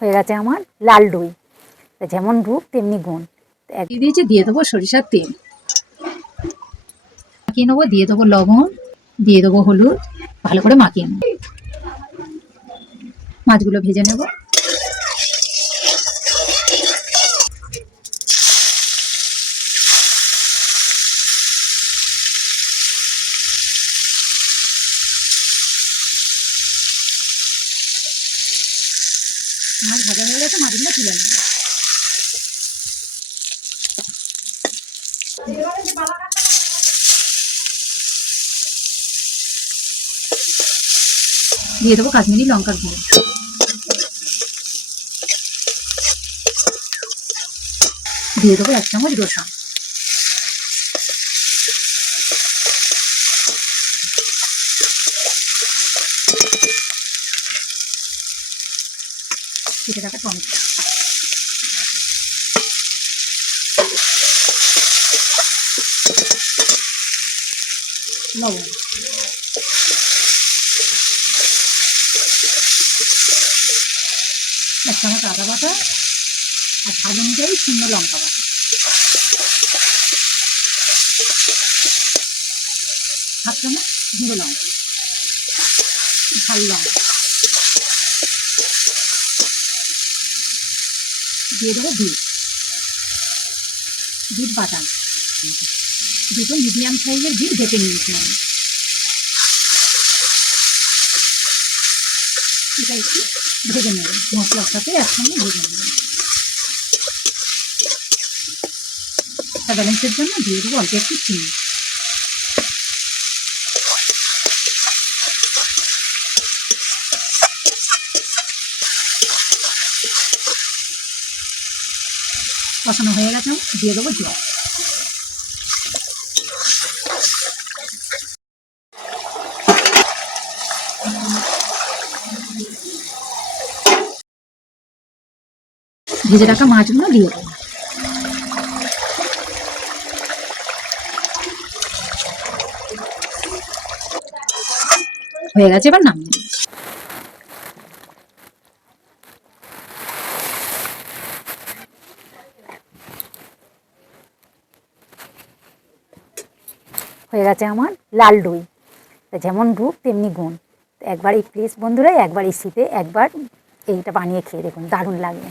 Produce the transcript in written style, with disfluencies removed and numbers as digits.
হয়ে গেছে আমার লাল দই। যেমন রূপ তেমনি গুণ। দিয়েছি, দিয়ে দেবো সরিষার তেল, মাখিয়ে নেবো, দিয়ে দেবো লবণ, দিয়ে দেবো হলুদ, ভালো করে মাখিয়ে নেবো। মাছগুলো ভেজে নেব। মাছ ভাজা হয়ে গেছে, মাছগুলো তুলে নেব। দিয়ে দেবো কাশ্মীরি লঙ্কার গুঁড়ো, দিয়ে দেবো 1 চামচ রসুন, কেটে রাখা টমেটো, লবণ, 1 চামচ আদা বাটা আর ঝাল অনুযায়ী শুকনো লঙ্কা বাটা, 1/2 চামচ গুঁড়ো লঙ্কা, ঝাল লঙ্কা, দিয়ে দেবো বিট বাটা, দুটো মিডিয়াম সাইজের বিট বেটে নিয়েছি আমি। এটা একটু ভেজে নেব, মশলার সাথে একসঙ্গে ভেজে নেব। ব্যালেন্সের জন্য দিয়ে দেবো অল্প একটু চিনি। কষানো হয়ে গেছে, দিয়ে দেবো জল। ভেজে রাখা মাছগুলো দিয়ে দেবো। হয়ে গেছে, এবার নামিয়ে দেবো। হয়ে গেছে আমার লাল দই। যেমন রূপ তেমনি গুণ। একবার এই প্লিজ বন্ধুরা, একবার এই শীতে একবার এইটা বানিয়ে খেয়ে দেখুন, দারুণ লাগবে।